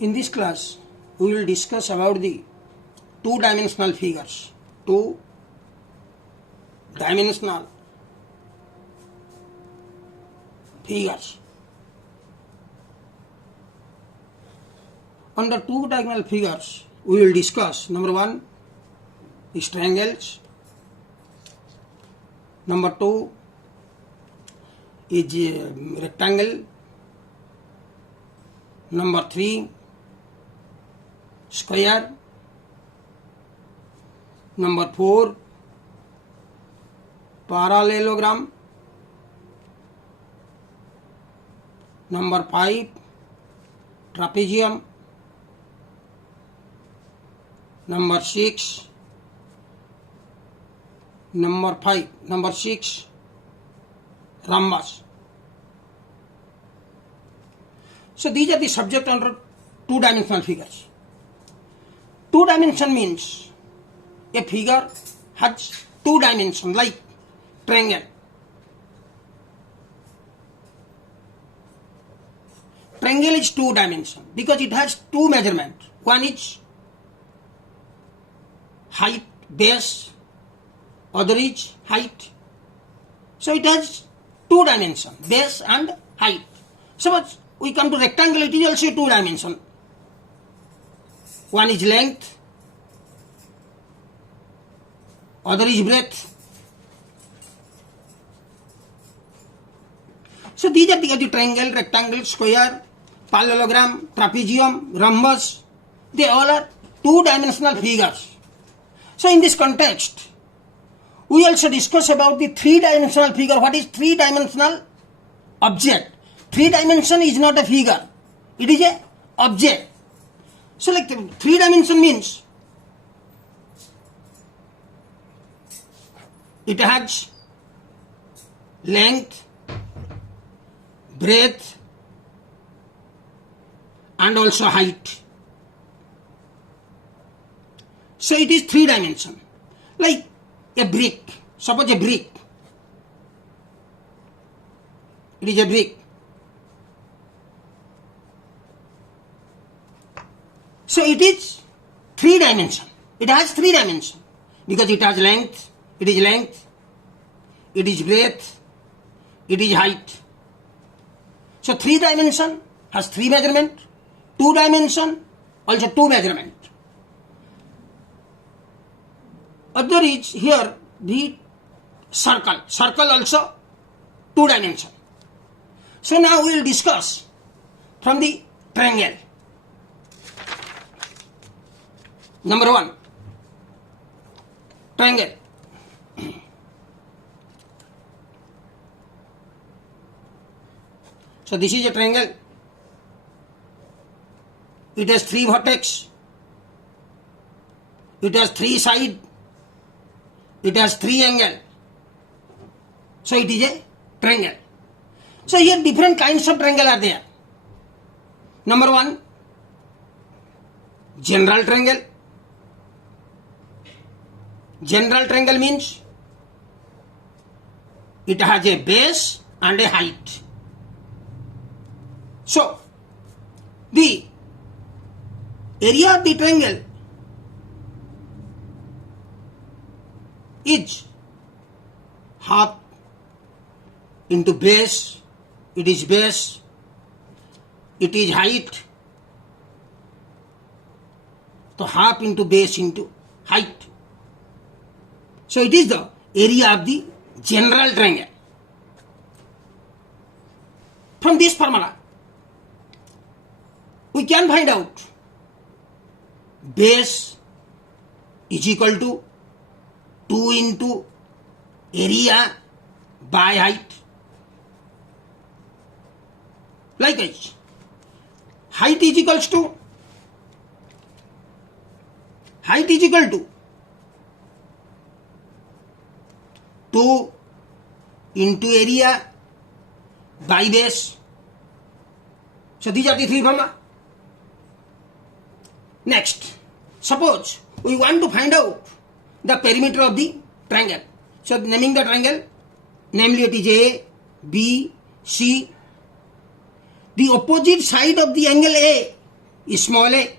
In this class, we will discuss about the two-dimensional figures. Two-dimensional figures. Under two-dimensional figures, we will discuss number one is triangles. Number two is rectangle. Number three, square. Number four, parallelogram. Number five, trapezium. Number six, rhombus. So these are the subject under two-dimensional figures. Two dimension means a figure has two dimensions, like triangle. Triangle is two dimension because it has two measurements. One is height, base, other is height. So it has two dimension, base and height. Suppose we come to rectangle, it is also two dimension. One is length, other is breadth. So these are the triangle, rectangle, square, parallelogram, trapezium, rhombus. They all are two-dimensional figures. So in this context, we also discuss about the three-dimensional figure. What is three-dimensional object? Three dimension is not a figure. It is a object. So like three dimension means it has length, breadth and also height. So it is three dimension. Like a brick. Suppose a brick. It is a brick. So it is three dimension. It has three dimension because it has length, it is breadth, it is height. So three dimension has three measurement, two dimension also two measurement. Other is here the circle. Circle also two dimension. So now we will discuss from the triangle. Number one, triangle. So this is a triangle. It has three vertex. It has three side. It has three angle. So it is a triangle. So here different kinds of triangle are there. Number one, general triangle. General triangle means it has a base and a height. So the area of the triangle is half into base, it is base, it is height. So half into base into height. So it is the area of the general triangle. From this formula, we can find out base is equal to 2 into area by height. Likewise, height is equal to 2 into area by base. So these are the three formula. Next, suppose we want to find out the perimeter of the triangle. So naming the triangle, namely it is A, B, C. The opposite side of the angle A is small a.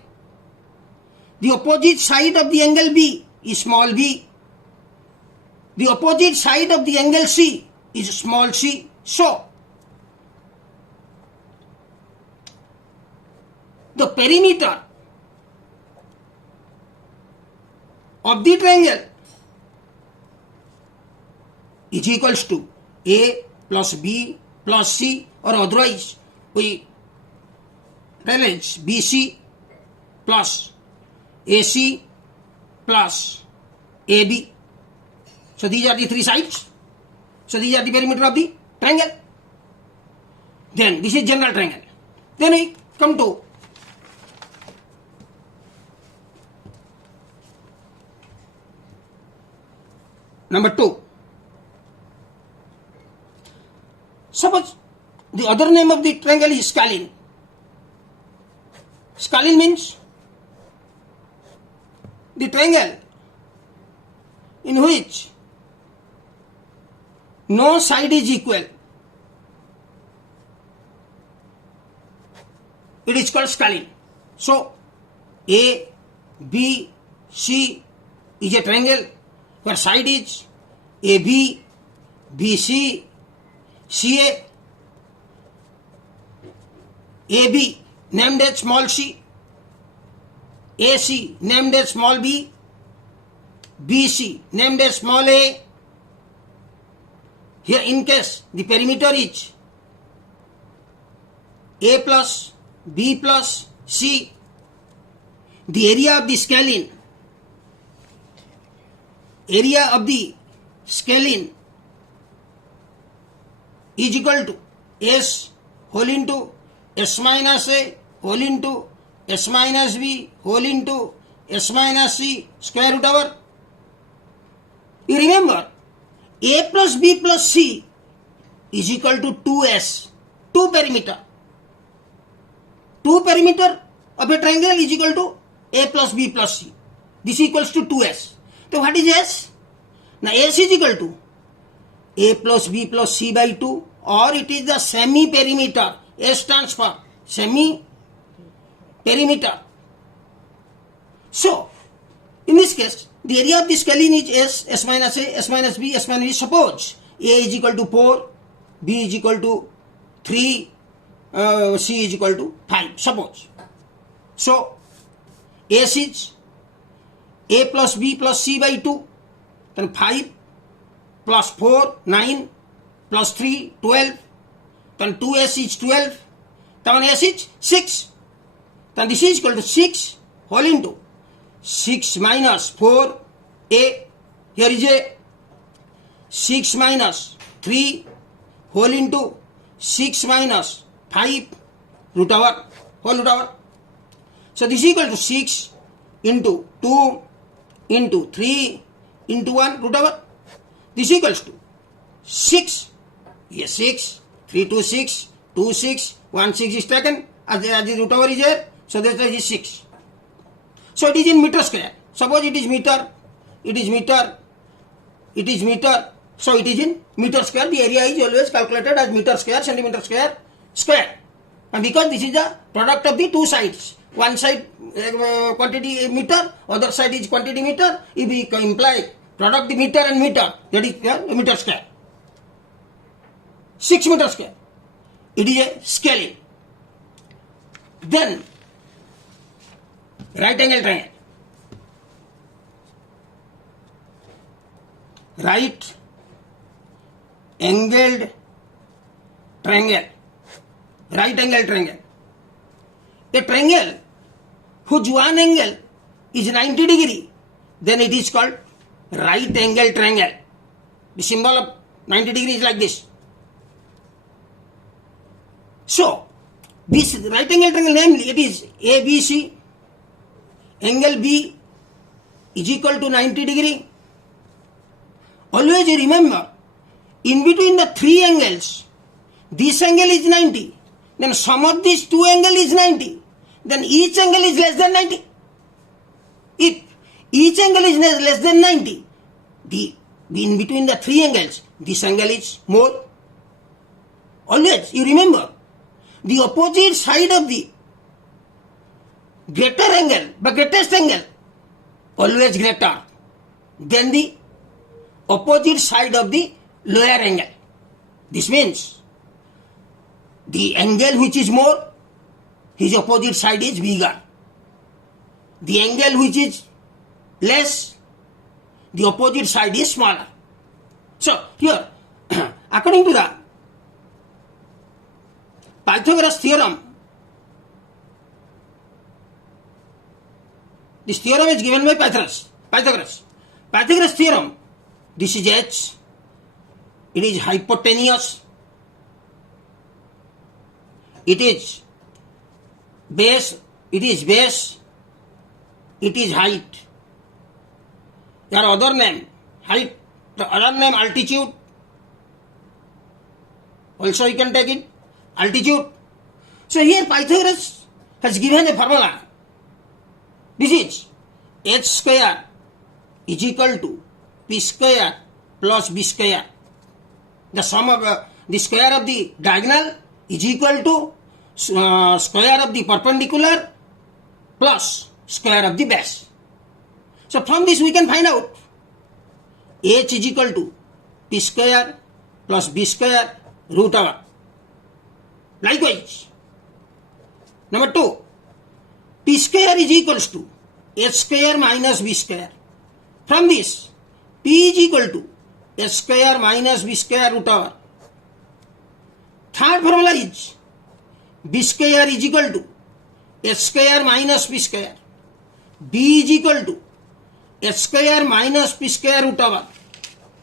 The opposite side of the angle B is small b. The opposite side of the angle C is small c. So, the perimeter of the triangle is equals to A plus B plus C, or otherwise we tell it BC plus AC plus AB. So these are the three sides. So these are the perimeter of the triangle. Then this is general triangle. Then we come to number 2. Suppose the other name of the triangle is scalene. Scalene means the triangle in which no side is equal. It is called scalene. So, A, B, C is a triangle where side is AB, BC, CA, AB named as small c, AC named as small b, BC named as small a. Here in case the perimeter is A plus B plus C, the area of the scalene is equal to S whole into S minus A whole into S minus B whole into S minus C square root over. You remember, A plus B plus C is equal to 2S, 2 perimeter. 2 perimeter of a triangle is equal to A plus B plus C. This equals to 2S. So what is S? Now S is equal to A plus B plus C by 2, or it is the semi perimeter. S stands for semi perimeter. So, in this case, the area of the scalene is S, S minus A, S minus B, S minus B. Suppose A is equal to 4, B is equal to 3, C is equal to 5. Suppose. So, S is A plus B plus C by 2. Then 5 plus 4, 9 plus 3, 12. Then 2S is 12. Then S is 6. Then this is equal to 6 whole into 6 minus 4 A. Here is A. 6 minus 3 whole into 6 minus 5 root over whole root over. So this is equal to 6 into 2 into 3 into 1 root over. This equals to 6. Yes, 6. 3 to 6, 2 6, 1 6 is taken as the root over is here. So that is 6. So it is in meter square. Suppose it is meter, it is meter, it is meter. So it is in meter square. The area is always calculated as meter square, centimeter square, square. And because this is the product of the two sides. One side quantity meter, other side is quantity meter. If we imply product the meter and meter, that is meter square. 6 meter square. It is a scalene. Then right angle triangle. Right angled triangle. Right angle triangle. A triangle whose one angle is 90 degree, then it is called right angle triangle. The symbol of 90 degree is like this. So, this right angle triangle, namely, it is ABC, angle B is equal to 90 degree. Always you remember, in between the three angles, this angle is 90, then sum of these two angles is 90, then each angle is less than 90. If each angle is less than 90, in between the three angles, this angle is more. Always you remember, the opposite side of the greater angle, but greatest angle, always greater than the opposite side of the lower angle. This means the angle which is more, his opposite side is bigger. The angle which is less, the opposite side is smaller. So here, according to the Pythagoras theorem, this theorem is given by Pythagoras. Pythagoras theorem, this is h, it is hypotenuse, it is base, it is height. Your other name, height, the other name altitude, also you can take it, altitude. So here Pythagoras has given a formula. This is h square is equal to p square plus b square. The sum of the square of the diagonal is equal to square of the perpendicular plus square of the base. So from this we can find out h is equal to p square plus b square root over. Likewise, number 2, p square is equals to h square minus b square. From this, p is equal to h square minus b square root over. Third formula is b square is equal to h square minus p square. b is equal to h square minus p square root over.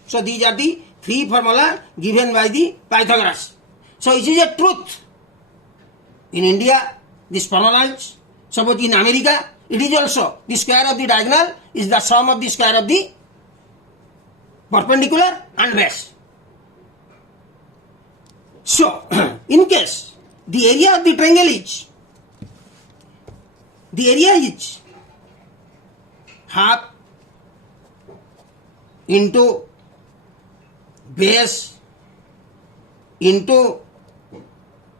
So these are the three formula given by the Pythagoras. So it is a truth. In India, this formula is, suppose in America, it is also the square of the diagonal is the sum of the square of the perpendicular and base. So, in case the area of the triangle is, half into base into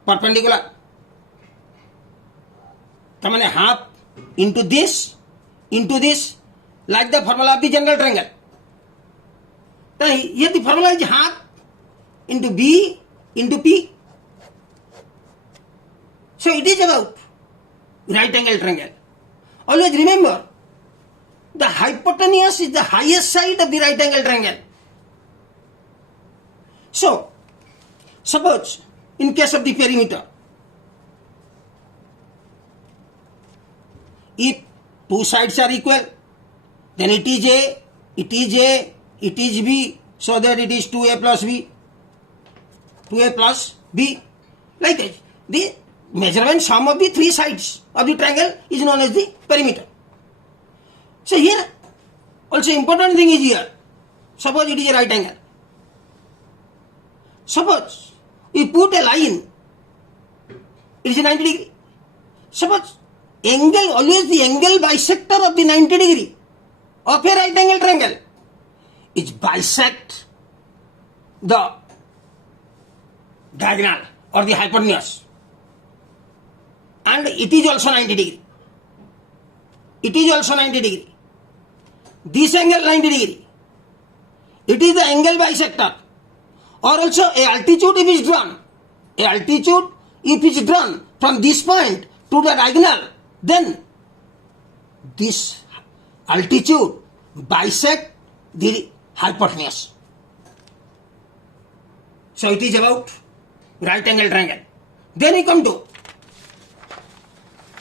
perpendicular. I mean half into this, like the formula of the general triangle. Here the formula is half into B into P. So it is about right angle triangle. Always remember, the hypotenuse is the highest side of the right angle triangle. So, suppose in case of the perimeter, if two sides are equal, then it is A, it is B, so that it is 2A plus B. Like that. The measurement sum of the three sides of the triangle is known as the perimeter. So here, also important thing is here, suppose it is a right angle. Suppose we put a line, it is a 90 degree. Suppose angle, always the angle bisector of the 90 degree of a right angle triangle is bisect the diagonal or the hypotenuse, and it is also 90 degree. This angle 90 degree. It is the angle bisector. Or also a altitude if is drawn from this point to the diagonal, then this altitude bisect the hypotenuse. So it is about right angle triangle. Then we come to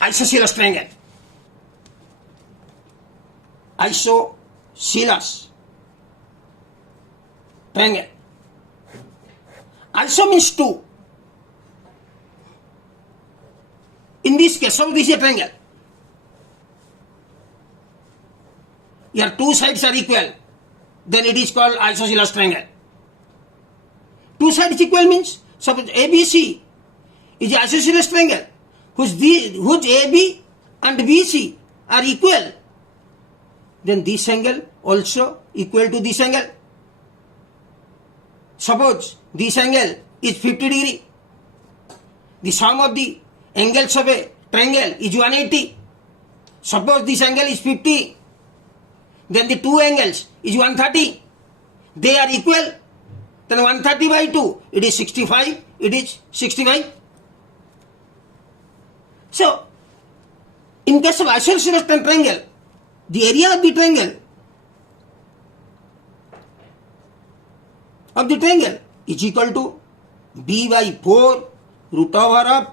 isosceles triangle. Isosceles triangle. Iso means two. In this case, suppose this is a triangle. Here two sides are equal, then it is called isosceles triangle. Two sides equal means, suppose ABC is an isosceles triangle whose AB and BC are equal, then this angle also equal to this angle. Suppose this angle is 50 degree. The sum of the angles of a triangle is 180. Suppose this angle is 50, then the two angles is 130. They are equal. Then 130 by 2, it is 65. It is 65. So, in case of isosceles triangle, the area of the triangle is equal to b by 4 root over of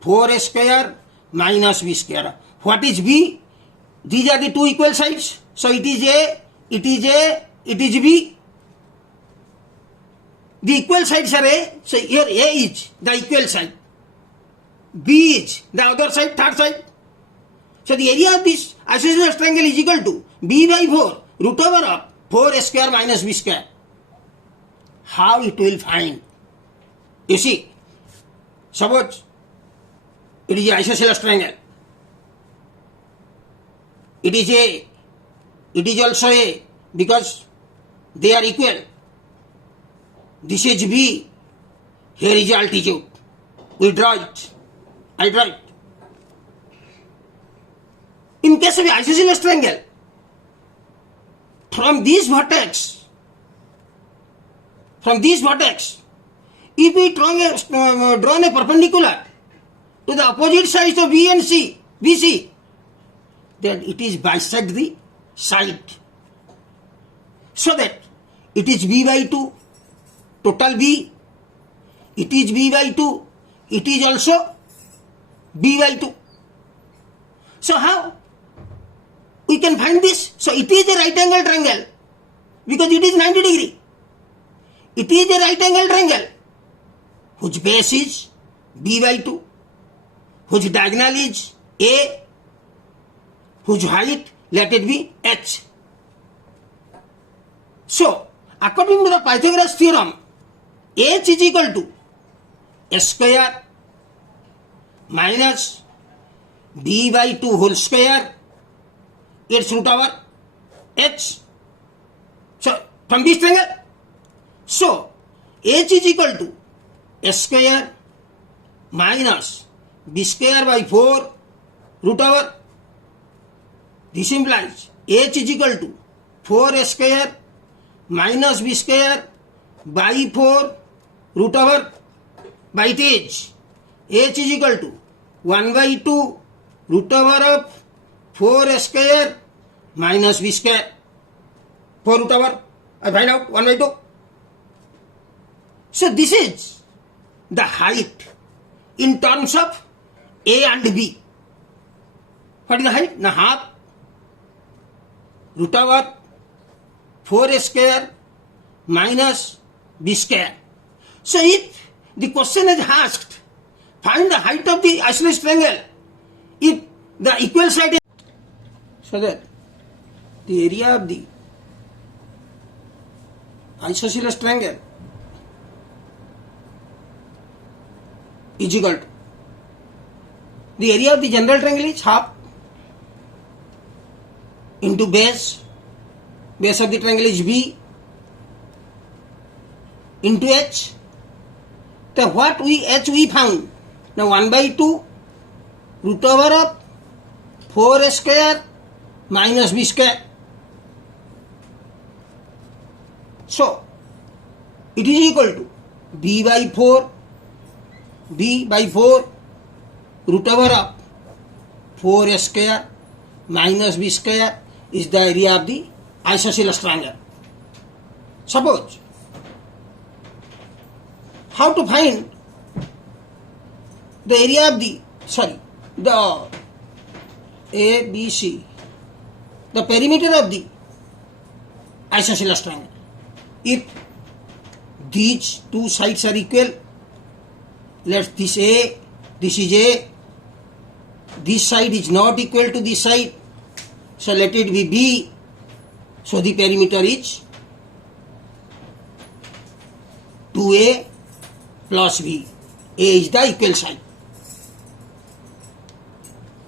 4 square minus b square. What is b? These are the two equal sides. So it is a, it is a, it is b. The equal sides are a. So here a is the equal side. B is the other side, third side. So the area of this isosceles triangle is equal to b by 4 root over of 4 square minus b square. How it will find? You see, suppose it is an isosceles triangle. It is also a, because they are equal. This is b, here is altitude. We draw it. I draw it. In case of an isosceles triangle, from this vertex, if we drawn a perpendicular to the opposite sides of B and C, BC, then it is bisect the side. So that it is B by 2, total B, it is B by 2, it is also B by 2. So how we can find this? So it is a right angle triangle because it is 90 degree. It is a right angle triangle whose base is b by 2, whose diagonal is a, whose height let it be h. So according to the Pythagoras theorem, h is equal to a square minus b by 2 whole square, its root over h. So from this triangle, so h is equal to a square minus b square by 4 root over. This implies h is equal to 4 square minus b square by 4 root over. By it is h is equal to 1 by 2 root over of 4 square minus b square. 4 root over, I find out 1 by 2. So this is the height in terms of A and B. What is the height? Now half root over 4 square minus B square. So if the question is asked, find the height of the isosceles triangle, if the equal side is, so that the area of the isosceles triangle is equal to the area of the general triangle is half into base of the triangle is b into h. So what h we found? Now 1 by 2 root over of 4 square minus b square. So it is equal to b by 4 root over of 4 square minus b square is the area of the isosceles triangle. Suppose, how to find the area of the, the ABC, the perimeter of the isosceles triangle? If these two sides are equal, let this A, this is A, this side is not equal to this side, so let it be B, so the perimeter is 2A plus B. A is the equal side.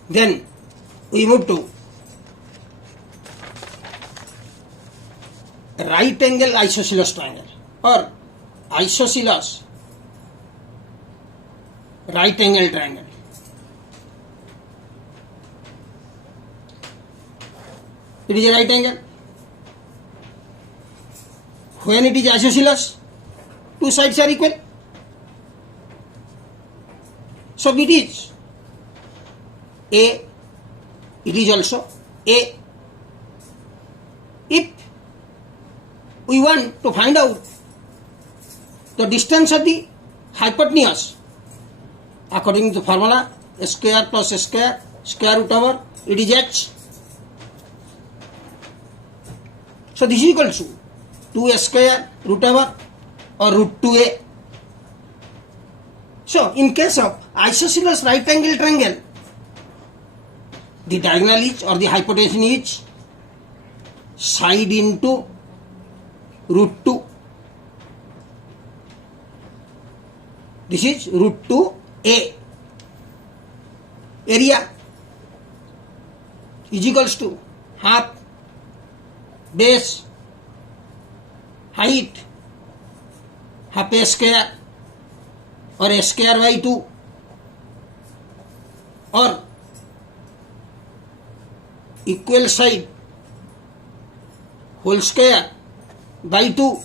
Then we move to right angle isosceles triangle or isosceles right angle triangle. It is a right angle. When it is isosceles, two sides are equal. So it is A, it is also A. If we want to find out the distance of the hypotenuse, according to the formula, a square plus a square, square root over, it is h. So this is equal to 2a square root over or root 2a. So in case of isosceles right angle triangle, the diagonal is or the hypotenuse is side into root 2. This is root 2a. Area is equals to half base height half a square or a square by 2 or equal side whole square by 2.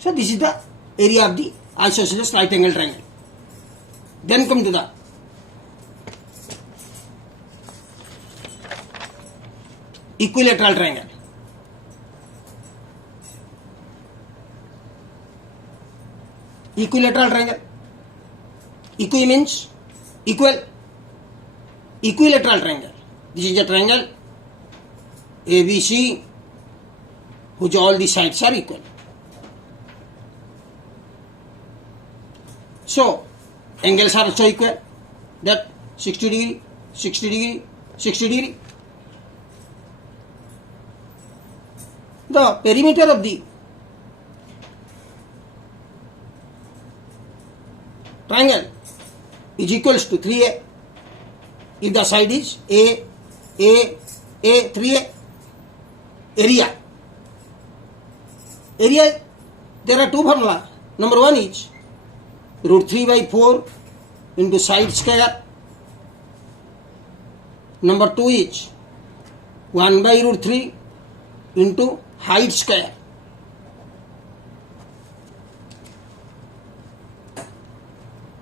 So this is the area of the isosceles right angle triangle. Then come to the equilateral triangle. Equilateral triangle. Equi means equal. Equilateral triangle. This is a triangle ABC whose all the sides are equal. So angles are also equal. That 60 degree, 60 degree, 60 degree. The perimeter of the triangle is equals to 3a. If the side is A, 3a. Area. Area, there are two formulas. Number one is root 3 by 4 into side square. Number two is 1 by root 3 into height square.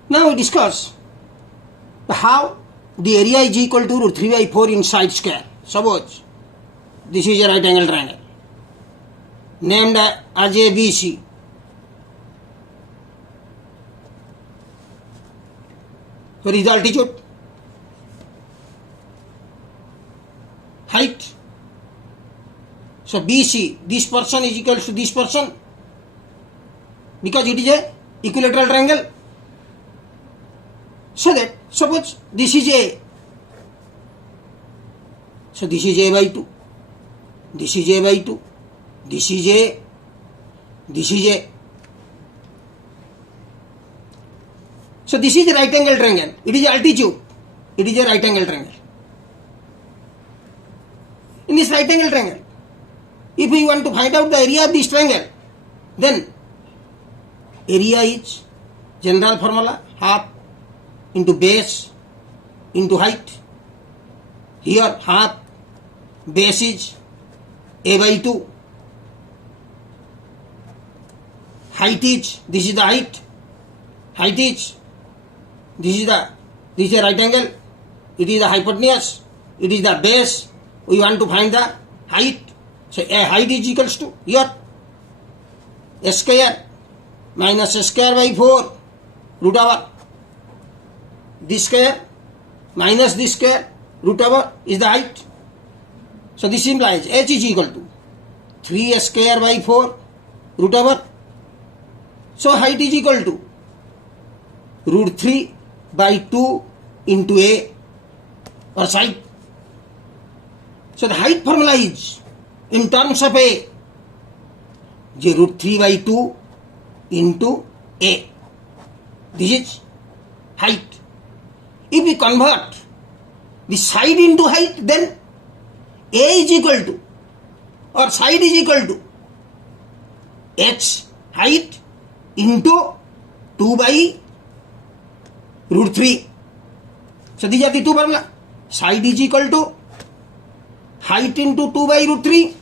Now we discuss how the area is equal to root 3 by 4 in side square. Suppose this is a right angle triangle named as ABC. What is the altitude? Height. So BC, this person is equal to this person because it is a equilateral triangle. So that suppose this is A. So this is A by 2. This is A by 2. This is A. This is A. So this is a right angle triangle. It is altitude. It is a right angle triangle. In this right angle triangle, if we want to find out the area of this triangle, then area is general formula half into base into height. Here half base is A by 2. Height is, this is the height. Height is, this is a right angle. It is the hypotenuse. It is the base. We want to find the height. So a height is equals to here a square minus a square by 4 root over this square minus this square root over is the height. So this implies h is equal to 3 square by 4 root over. So height is equal to root 3 by 2 into a or side. So the height formula is in terms of a root 3 by 2 into a. This is height. If we convert the side into height, then a is equal to or side is equal to h height into 2 by root 3. So these are the two formula. Side is equal to height into 2 by root 3.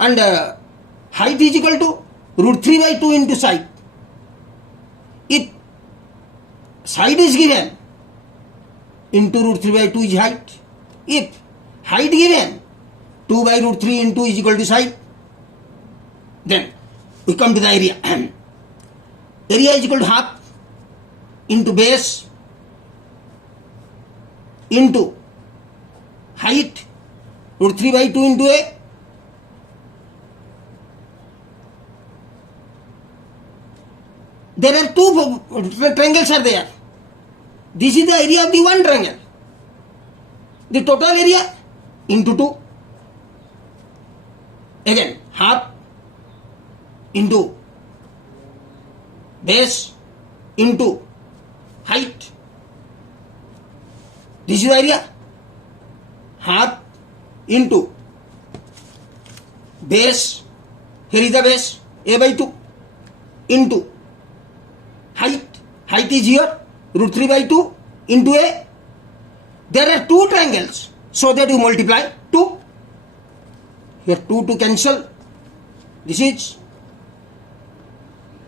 And height is equal to root 3 by 2 into side. If side is given, into root 3 by 2 is height. If height given, 2 by root 3 into is equal to side. Then we come to the area. Area is equal to half into base into height, root 3 by 2 into a. There are two triangles are there. This is the area of the one triangle. The total area into 2. Again, half into base into height. This is the area. Half into base. Here is the base. A by 2 into height. Height is here. Root 3 by 2 into a. There are two triangles, so that you multiply 2. Here 2 to cancel. This is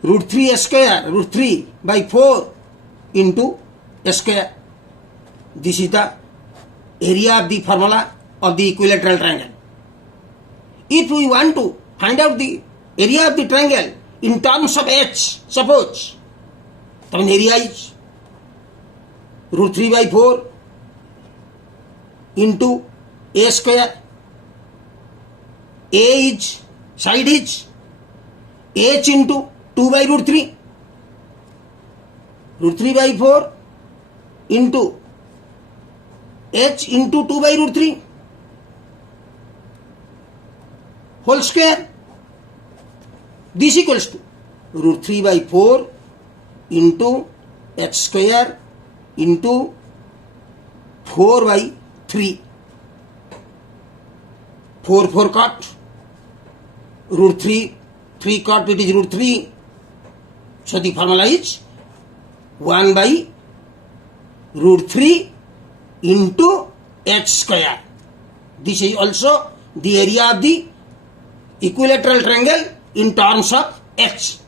root 3 square, root 3 by 4 into a square. This is the area of the formula of the equilateral triangle. If we want to find out the area of the triangle in terms of h, suppose, then area is root 3 by 4 into a square. A is, side is h into 2 by root 3. Root 3 by 4 into h into 2 by root 3 whole square. This equals to root 3 by 4 into h square into 4 by 3. 4 cut. Root 3 cut, it is root 3. So the formula is 1 by root 3 into h square. This is also the area of the equilateral triangle in terms of h.